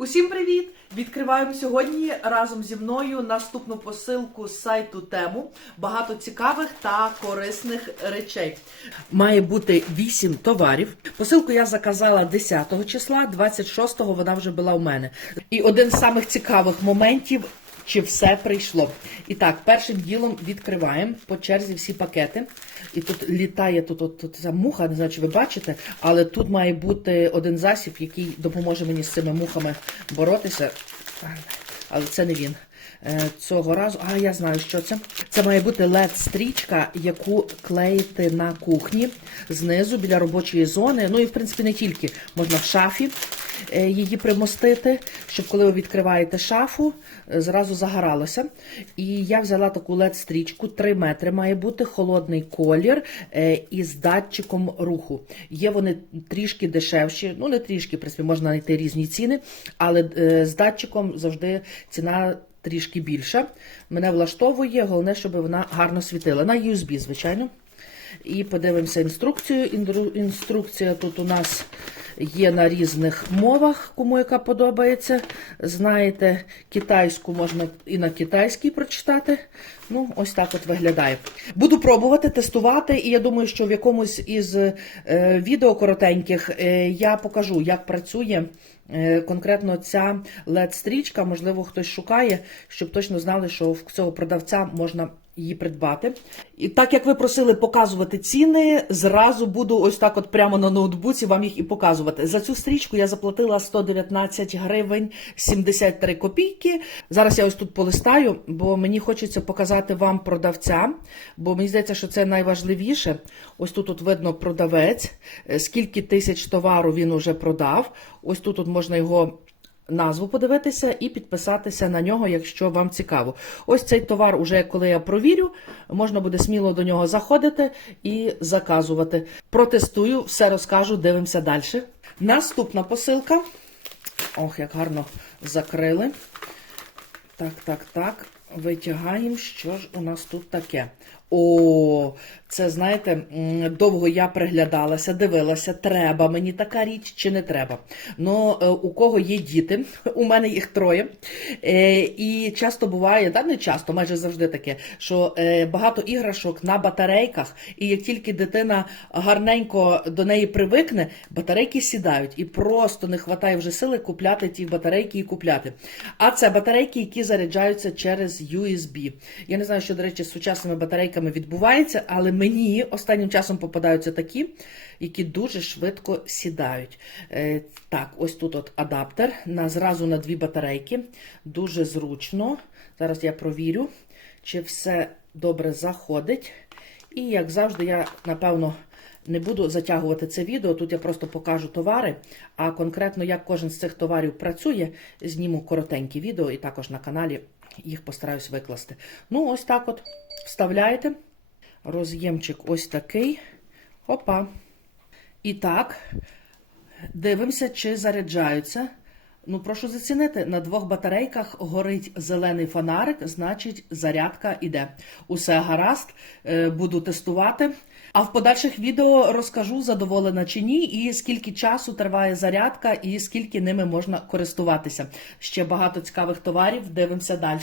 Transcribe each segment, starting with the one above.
Усім привіт! Відкриваємо сьогодні разом зі мною наступну посилку з сайту тему. Багато цікавих та корисних речей. Має бути 8 товарів. Посилку я заказала 10 числа, 26-го вона вже була у мене. І один з самих цікавих моментів. Чи все прийшло? І так, першим ділом відкриваємо по черзі всі пакети. І тут літає тут, от, тут ця муха, не знаю, чи ви бачите, але тут має бути один засіб, який допоможе мені з цими мухами боротися. Але це не він. Е, Цього разу, а я знаю, що це. Це має бути LED-стрічка, яку клеїти на кухні знизу біля робочої зони. Ну і в принципі не тільки можна в шафі її примостити, щоб коли ви відкриваєте шафу, е, зразу загоралося. І я взяла таку LED-стрічку, 3 метри має бути холодний колір е, із датчиком руху. Є вони трішки дешевші, ну не трішки, в принципі, можна знайти різні ціни, але е, з датчиком завжди ціна. Трішки більша. Мене влаштовує, головне, щоб вона гарно світила. На USB, звичайно. І подивимося інструкцію. Інструкція тут у нас є на різних мовах, кому яка подобається. Знаєте, китайську можна і на китайській прочитати. Ну, ось так от виглядає. Буду пробувати, тестувати, і я думаю, що в якомусь із е, відео коротеньких е, я покажу, як працює е, конкретно ця LED-стрічка. Можливо, хтось шукає, щоб точно знали, що в цього продавця можна її придбати. І так як ви просили показувати ціни, зразу буду ось так, от прямо на ноутбуці вам їх і показувати. За цю стрічку я заплатила 119 гривень 73 копійки. Зараз я ось тут полистаю, бо мені хочеться показати вам продавця, бо мені здається, що це найважливіше. Ось тут от видно продавець, е, скільки тисяч товару він уже продав. Ось тут от можна його назву подивитися і підписатися на нього, якщо вам цікаво. Ось цей товар, уже коли я провірю, можна буде сміло до нього заходити і заказувати. Протестую, все розкажу, дивимося далі. Наступна посилка. Ох, як гарно закрили. Так, так, так. Витягаємо, що ж у нас тут таке. О, це знаєте, довго я приглядалася, дивилася, треба мені така річ чи не треба. Ну, е, у кого є діти, у мене їх троє. Е, І часто буває, та не часто, майже завжди таке, що е, багато іграшок на батарейках, і як тільки дитина гарненько до неї привикне, батарейки сідають, і просто не вистачає вже сили купляти ті батарейки і купляти. А це батарейки, які заряджаються через USB. Я не знаю, що, до речі, з сучасними батарейками відбувається, але мені останнім часом попадаються такі, які дуже швидко сідають. Е, так, ось тут от адаптер на зразу на дві батарейки. Дуже зручно. Зараз я провірю, чи все добре заходить. І як завжди, я напевно. Не буду затягувати це відео, тут я просто покажу товари, а конкретно як кожен з цих товарів працює, зніму коротенькі відео і також на каналі їх постараюсь викласти. Ну, ось так от вставляєте. Роз'ємчик ось такий. Опа. І так, дивимося, чи заряджаються. Ну, прошу зацінити, на двох батарейках горить зелений фонарик, значить, зарядка іде. Усе гаразд, е, буду тестувати. А в подальших відео розкажу, задоволена чи ні, і скільки часу триває зарядка, і скільки ними можна користуватися. Ще багато цікавих товарів. Дивимося далі.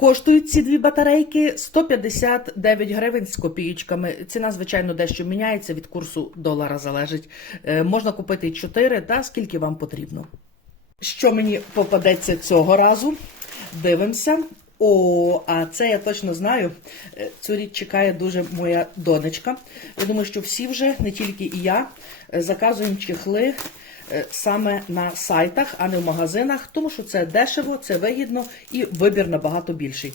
Коштують ці дві батарейки 159 гривень з копієчками. Ціна, звичайно, дещо міняється від курсу долара залежить. Е, можна купити і 4, та скільки вам потрібно. Що мені попадеться цього разу? Дивимося. О, а це я точно знаю. Е, Цю річ чекає дуже моя донечка. Я думаю, що всі вже, не тільки і я, е, заказуємо чехли е, саме на сайтах, а не в магазинах, тому що це дешево, це вигідно і вибір набагато більший.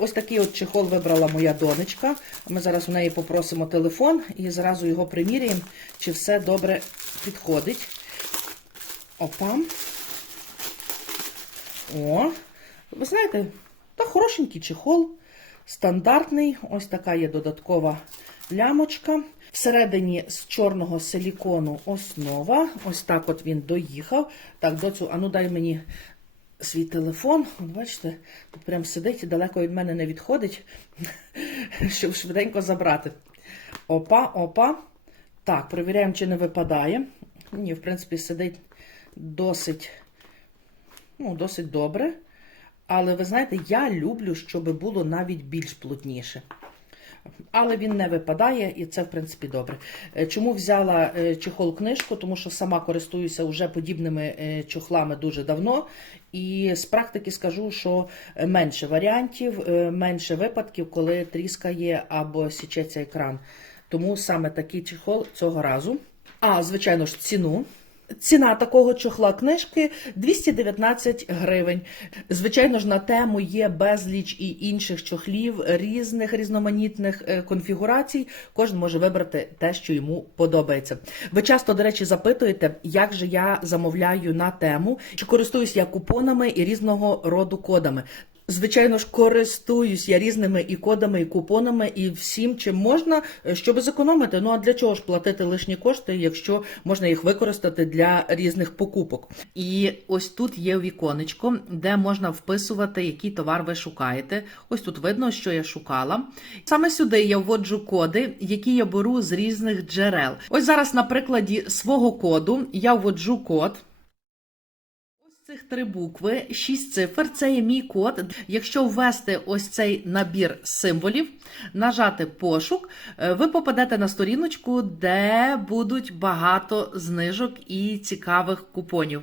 Ось такий от чехол вибрала моя донечка. Ми зараз у неї попросимо телефон і зразу його приміряємо, чи все добре підходить. Опа. О, ви знаєте, та хорошенький чехол, стандартний. Ось така є додаткова лямочка. Всередині з чорного силікону основа. Ось так от він доїхав. Так, доцю, а ну дай мені свій телефон. От бачите, тут прям сидить і далеко від мене не відходить, щоб швиденько забрати. Опа, опа. Так, перевіряємо, чи не випадає. Ні, в принципі, сидить досить ну, досить добре. Але ви знаєте, я люблю, щоб було навіть більш плотніше. Але він не випадає, і це, в принципі, добре. Е, Чому взяла е, чехол книжку? Тому що сама користуюся вже подібними е, чохлами дуже давно. І з практики скажу, що менше варіантів, менше випадків, коли тріскає або січеться екран. Тому саме такий чехол цього разу. А, звичайно ж, ціну. Ціна такого чохла книжки 219 гривень. Звичайно ж, на тему є безліч і інших чохлів різних різноманітних е, конфігурацій. Кожен може вибрати те, що йому подобається. Ви часто, до речі, запитуєте, як же я замовляю на тему, чи користуюсь я купонами і різного роду кодами. Звичайно ж, користуюсь я різними і кодами, і купонами, і всім, чим можна, е, щоб зекономити. Ну а для чого ж платити лишні кошти, якщо можна їх використати для різних покупок? І ось тут є віконечко, де можна вписувати, який товар ви шукаєте. Ось тут видно, що я шукала. Саме сюди я вводжу коди, які я беру з різних джерел. Ось зараз на прикладі свого коду я вводжу код. Цих три букви, шість цифр. Це є мій код. Якщо ввести ось цей набір символів, нажати пошук, е, ви попадете на сторіночку, де будуть багато знижок і цікавих купонів.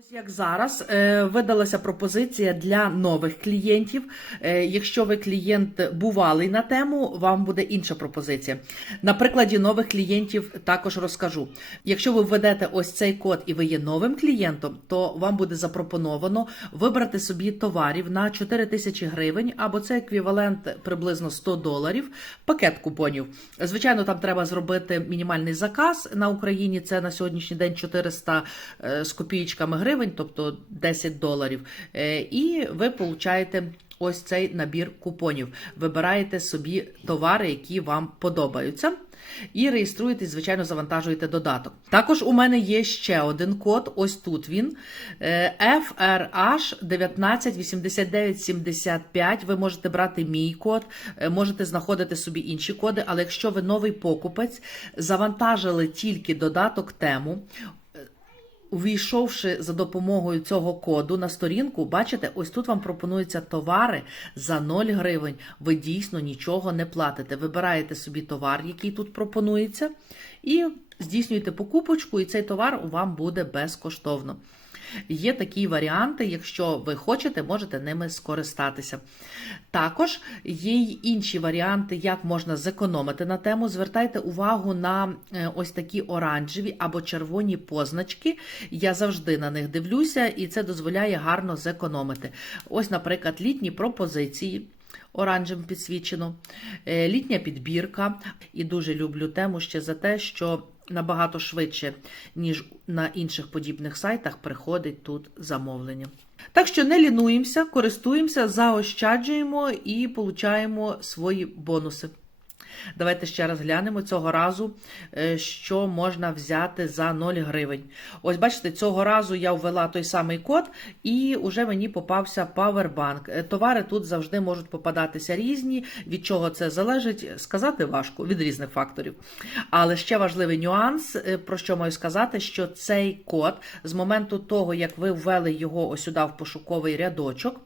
Ось як зараз е, видалася пропозиція для нових клієнтів. Е, якщо ви клієнт бувалий на тему, вам буде інша пропозиція. На прикладі нових клієнтів також розкажу. Якщо ви введете ось цей код і ви є новим клієнтом, то вам буде запропоновано вибрати собі товарів на 4 тисячі гривень, або це еквівалент приблизно 100 доларів, пакет купонів. Звичайно, там треба зробити мінімальний заказ на Україні. Це на сьогоднішній день 400 е, з копієчками гривень, тобто 10 доларів. Е, І ви получаєте ось цей набір купонів. Вибираєте собі товари, які вам подобаються. І реєструєтесь, звичайно, завантажуєте додаток. Також у мене є ще один код. Ось тут він е, FRH 198975. Ви можете брати мій код, е, можете знаходити собі інші коди. Але якщо ви новий покупець, завантажили тільки додаток тему. Увійшовши за допомогою цього коду на сторінку, бачите, ось тут вам пропонуються товари за 0 гривень. Ви дійсно нічого не платите. Вибираєте собі товар, який тут пропонується, і здійснюєте покупочку, і цей товар вам буде безкоштовно. Є такі варіанти, якщо ви хочете, можете ними скористатися. Також є й інші варіанти, як можна зекономити на тему. Звертайте увагу на е, ось такі оранжеві або червоні позначки. Я завжди на них дивлюся, і це дозволяє гарно зекономити. Ось, наприклад, літні пропозиції. Оранжем підсвічено, Е, літня підбірка. І дуже люблю тему ще за те, що набагато швидше, ніж на інших подібних сайтах, приходить тут замовлення. Так що не лінуємося, користуємося, заощаджуємо і получаємо свої бонуси. Давайте ще раз глянемо цього разу, е, що можна взяти за 0 гривень. Ось бачите, цього разу я ввела той самий код, і вже мені попався павербанк. Е, Товари тут завжди можуть попадатися різні. Від чого це залежить, сказати важко від різних факторів. Але ще важливий нюанс, е, про що маю сказати, що цей код з моменту того, як ви ввели його ось сюди в пошуковий рядочок.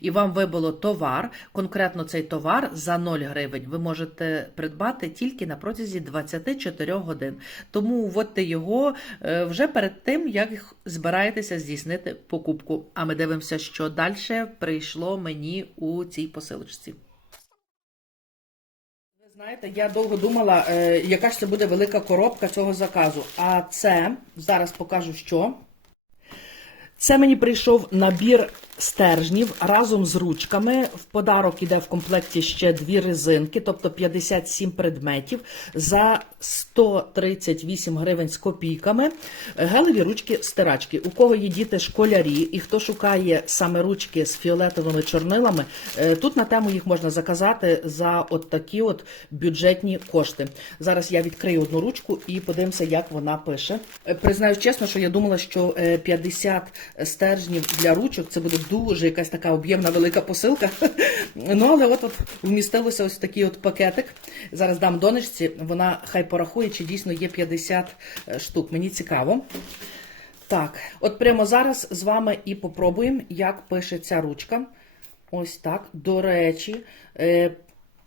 І вам вибило товар, конкретно цей товар за 0 гривень. Ви можете придбати тільки на протязі 24 годин. Тому вводьте його е, вже перед тим, як збираєтеся здійснити покупку. А ми дивимося, що далі прийшло мені у цій посилочці. Знаєте, я довго думала, е, яка ж це буде велика коробка цього заказу. А це зараз покажу, що. Це мені прийшов набір стержнів разом з ручками. В подарок іде в комплекті ще дві резинки, тобто 57 предметів за 138 гривень з копійками. Гелеві ручки стирачки. У кого є діти школярі і хто шукає саме ручки з фіолетовими чорнилами, е, тут на тему їх можна заказати за от такі от бюджетні кошти. Зараз я відкрию одну ручку і подивимося, як вона пише. Е, Признаюсь чесно, що я думала, що е, 50 стержнів для ручок це буде дуже якась така об'ємна велика посилка. Ну, але от, от вмістилося ось такий от пакетик. Зараз дам донечці, вона хай порахує, чи дійсно є 50 штук. Мені цікаво. Так, от прямо зараз з вами і попробуємо, як пише ця ручка. Ось так. До речі, е,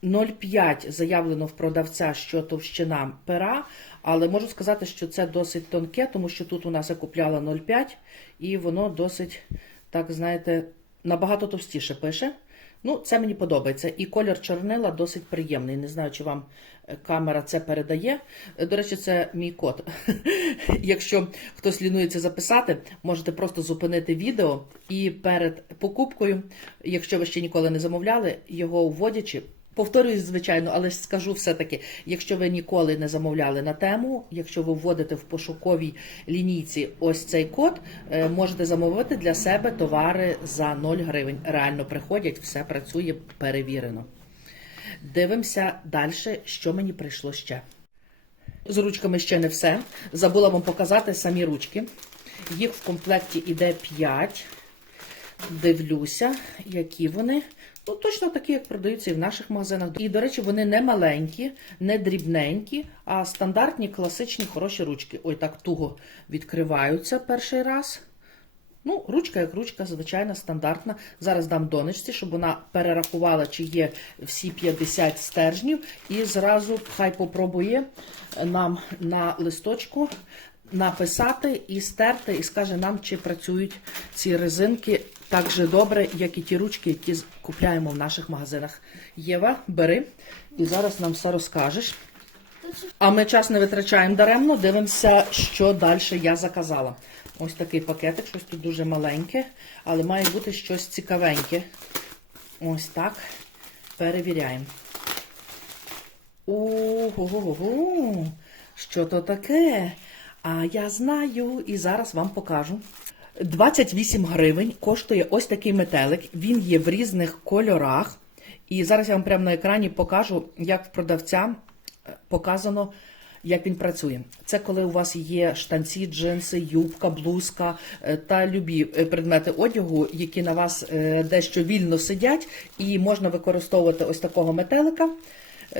0,5 заявлено в продавця, що товщина пера, але можу сказати, що це досить тонке, тому що тут у нас я купляла 0,5 і воно досить, так знаєте, набагато товстіше пише. Ну, це мені подобається. І колір чорнила досить приємний. Не знаю, чи вам е, камера це передає. Е, До речі, це мій код. Якщо хтось лінується записати, можете просто зупинити відео і перед покупкою, якщо ви ще ніколи не замовляли, його вводячи. Повторююсь, звичайно, але скажу все-таки, якщо ви ніколи не замовляли на тему, якщо ви вводите в пошуковій лінійці ось цей код, е, можете замовити для себе товари за 0 гривень. Реально приходять, все працює перевірено. Дивимося далі, що мені прийшло ще. З ручками ще не все. Забула вам показати самі ручки. Їх в комплекті іде 5. Дивлюся, які вони. Ну, точно такі, як продаються і в наших магазинах. І, до речі, вони не маленькі, не дрібненькі, а стандартні, класичні, хороші ручки. Ой, так туго відкриваються перший раз. Ну, ручка як ручка, звичайна, стандартна. Зараз дам донечці, щоб вона перерахувала, чи є всі 50 стержнів. І зразу хай попробує нам на листочку написати і стерти, і скаже нам, чи працюють ці резинки так же добре, як і ті ручки, які купляємо в наших магазинах. Єва, бери, і зараз нам все розкажеш. А ми час не витрачаємо даремно, дивимося, що далі я заказала. Ось такий пакетик, щось тут дуже маленьке, але має бути щось цікавеньке. Ось так. Перевіряємо. Ого, що то таке? А я знаю і зараз вам покажу. 28 гривень коштує ось такий метелик. Він є в різних кольорах. І зараз я вам прямо на екрані покажу, як в продавця е, показано, як він працює. Це коли у вас є штанці, джинси, юбка, блузка е, та любі е, предмети одягу, які на вас дещо вільно сидять, і можна використовувати ось такого метелика.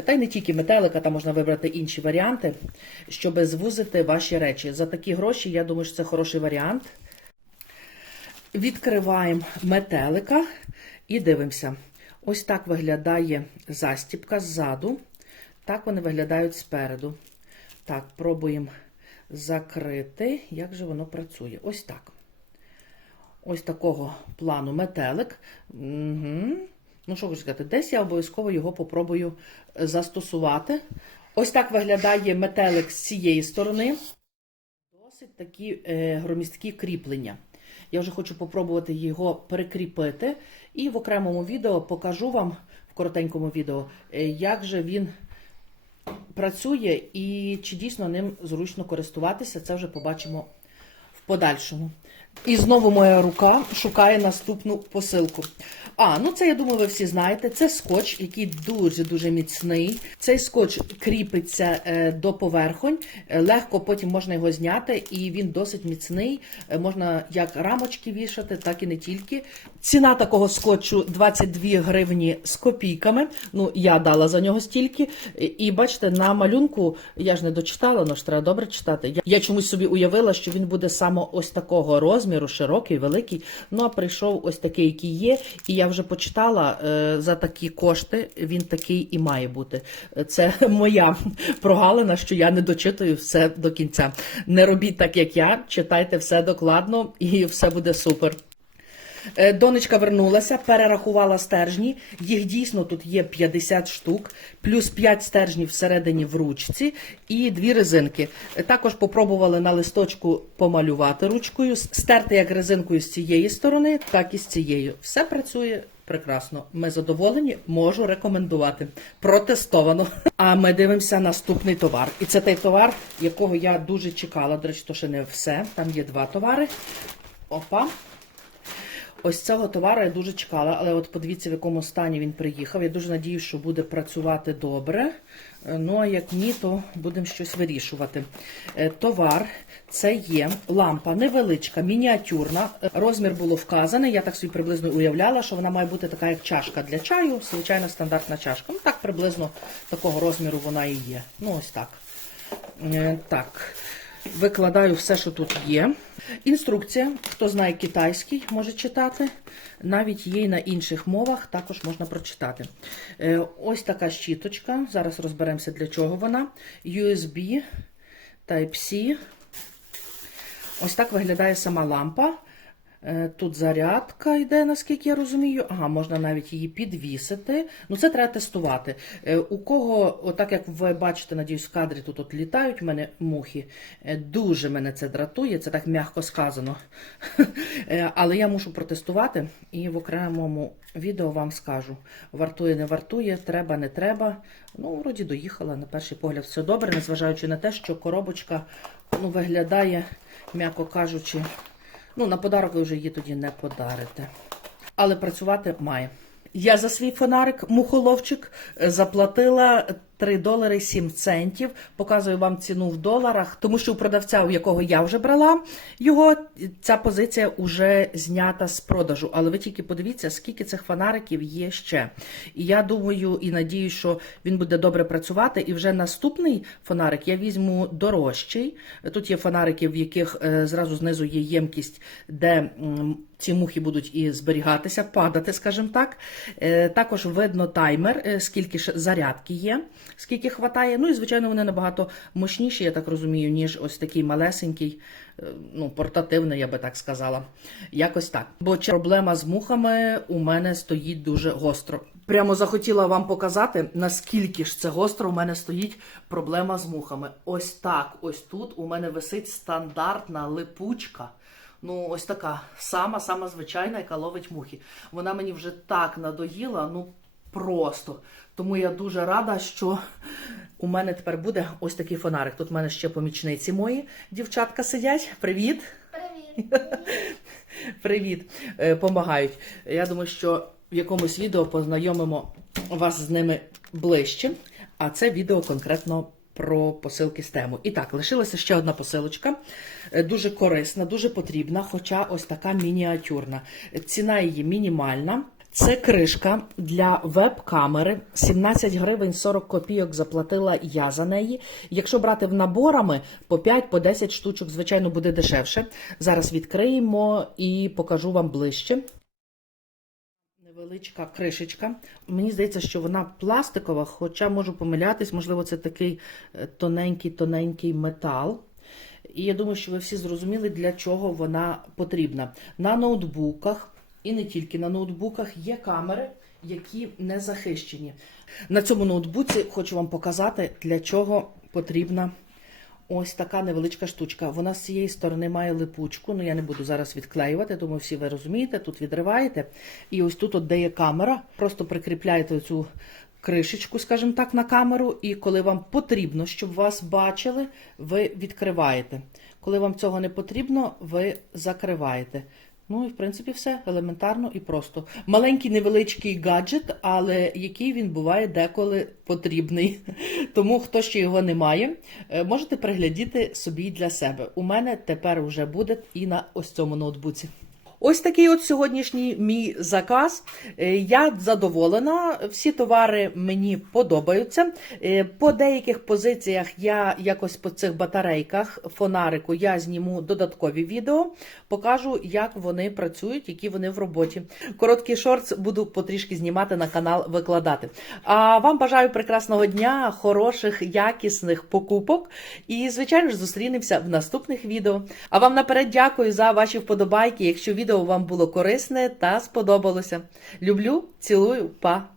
Та й не тільки метелика, там можна вибрати інші варіанти, щоб звузити ваші речі. За такі гроші, я думаю, що це хороший варіант. Відкриваємо метелика і дивимося. Ось так виглядає застіпка ззаду. Так вони виглядають спереду. Так, пробуємо закрити. Як же воно працює? Ось так. Ось такого плану метелик. Угу. Ну, що хочу сказати, десь я обов'язково його попробую застосувати. Ось так виглядає метелик з цієї сторони. Досить такі е, громісткі кріплення. Я вже хочу попробувати його перекріпити. І в окремому відео покажу вам в коротенькому відео, е, як же він працює і чи дійсно ним зручно користуватися. Це вже побачимо в подальшому. І знову моя рука шукає наступну посилку. А, ну це я думаю, ви всі знаєте. Це скотч, який дуже-дуже міцний. Цей скотч кріпиться е, до поверхонь, е, легко потім можна його зняти, і він досить міцний. Е, можна як рамочки вішати, так і не тільки. Ціна такого скотчу 22 гривні з копійками. Ну, я дала за нього стільки. І, бачите, на малюнку я ж не дочитала, але ж треба добре читати. Я, я чомусь собі уявила, що він буде саме ось такого розміру, широкий, великий. Ну а прийшов ось такий, який є. І я вже почитала е, за такі кошти. Він такий і має бути. Це моя прогалина, що я не дочитую все до кінця. Не робіть так, як я. Читайте все докладно, і все буде супер. Е, Донечка вернулася, перерахувала стержні. Їх дійсно тут є 50 штук, плюс 5 стержнів всередині в ручці і дві резинки. Е, Також попробували на листочку помалювати ручкою, стерти як резинкою з цієї сторони, так і з цією. Все працює прекрасно. Ми задоволені, можу рекомендувати. Протестовано. А ми дивимося наступний товар. І це той товар, якого я дуже чекала. До речі, то ще не все. Там є два товари. Опа. Ось цього товару я дуже чекала, але от подивіться, в якому стані він приїхав. Я дуже надію, що буде працювати добре. Ну а як ні, то будемо щось вирішувати. Е, Товар це є лампа невеличка, мініатюрна. Е, Розмір було вказаний. Я так собі приблизно уявляла, що вона має бути така, як чашка для чаю, звичайна стандартна чашка. Ну так приблизно такого розміру вона і є. Ну ось так. Е, Так. Викладаю все, що тут є. Інструкція, хто знає китайський, може читати. Навіть є й на інших мовах, також можна прочитати. Е, Ось така щіточка. Зараз розберемося, для чого вона. USB, Type-C. Ось так виглядає сама лампа. Е, Тут зарядка йде, наскільки я розумію. Ага, можна навіть її підвісити. Ну, це треба тестувати. Е, У кого, отак як ви бачите, надіюсь, в кадрі тут от літають в мене мухи. е, Дуже мене це дратує, це так м'яко сказано. Але я мушу протестувати і в окремому відео вам скажу. Вартує, не вартує, треба, не треба. Ну, вроді доїхала на перший погляд все добре, незважаючи на те, що коробочка ну, виглядає, м'яко кажучи. Ну, на подарок ви вже її тоді не подарите. Але працювати має. Я за свій фонарик, мухоловчик, е, заплатила 3 долари 7 центів. Показую вам ціну в доларах, тому що у продавця, у якого я вже брала його, ця позиція вже знята з продажу. Але ви тільки подивіться, скільки цих фонариків є ще. І я думаю і надію, що він буде добре працювати. І вже наступний фонарик я візьму дорожчий. Тут є фонарики, в яких е, зразу знизу є ємкість, де ці мухи будуть і зберігатися, падати, скажімо так. Е, Також видно таймер, е, скільки зарядки є, скільки хватає. Ну і звичайно, вони набагато мощніші, я так розумію, ніж ось такий малесенький, е, ну, портативний, я би так сказала. Якось так. Бо проблема з мухами у мене стоїть дуже гостро. Прямо захотіла вам показати, наскільки ж це гостро у мене стоїть проблема з мухами. Ось так, ось тут у мене висить стандартна липучка. Ну, ось така сама, сама звичайна, яка ловить мухи. Вона мені вже так надоїла, ну просто. Тому я дуже рада, що у мене тепер буде ось такий фонарик. Тут в мене ще помічниці мої, дівчатка сидять. Привіт! Привіт. Привіт! Е, Помагають. Я думаю, що в якомусь відео познайомимо вас з ними ближче. А це відео конкретно про посилки з тему. І так, лишилася ще одна посилочка. Е, Дуже корисна, дуже потрібна, хоча ось така мініатюрна. Ціна її мінімальна. Це кришка для веб-камери. 17 гривень 40 копійок заплатила я за неї. Якщо брати в наборами по 5 по 10 штучок, звичайно, буде дешевше. Зараз відкриємо і покажу вам ближче. Невеличка кришечка. Мені здається, що вона пластикова, хоча можу помилятись, можливо, це такий тоненький-тоненький метал. І я думаю, що ви всі зрозуміли, для чого вона потрібна. На ноутбуках і не тільки на ноутбуках є камери, які не захищені. На цьому ноутбуці хочу вам показати, для чого потрібна ось така невеличка штучка. Вона з цієї сторони має липучку, ну я не буду зараз відклеювати, думаю, всі ви розумієте, тут відриваєте. І ось тут, от де є камера, просто прикріпляєте цю кришечку, скажімо так, на камеру, і коли вам потрібно, щоб вас бачили, ви відкриваєте. Коли вам цього не потрібно, ви закриваєте. Ну і в принципі все елементарно і просто. Маленький невеличкий гаджет, але який він буває деколи потрібний. Тому хто ще його не має, е, можете приглядіти собі для себе. У мене тепер вже буде і на ось цьому ноутбуці. Ось такий от сьогоднішній мій заказ. Е, Я задоволена. Всі товари мені подобаються. Е, По деяких позиціях я якось по цих батарейках фонарику я зніму додаткові відео, покажу, як вони працюють, які вони в роботі. Короткий шортс буду потрішки знімати на канал, викладати. А вам бажаю прекрасного дня, хороших, якісних покупок. І, звичайно ж, зустрінемося в наступних відео. А вам наперед дякую за ваші вподобайки, якщо відео вам було корисне та сподобалося. Люблю, цілую, па!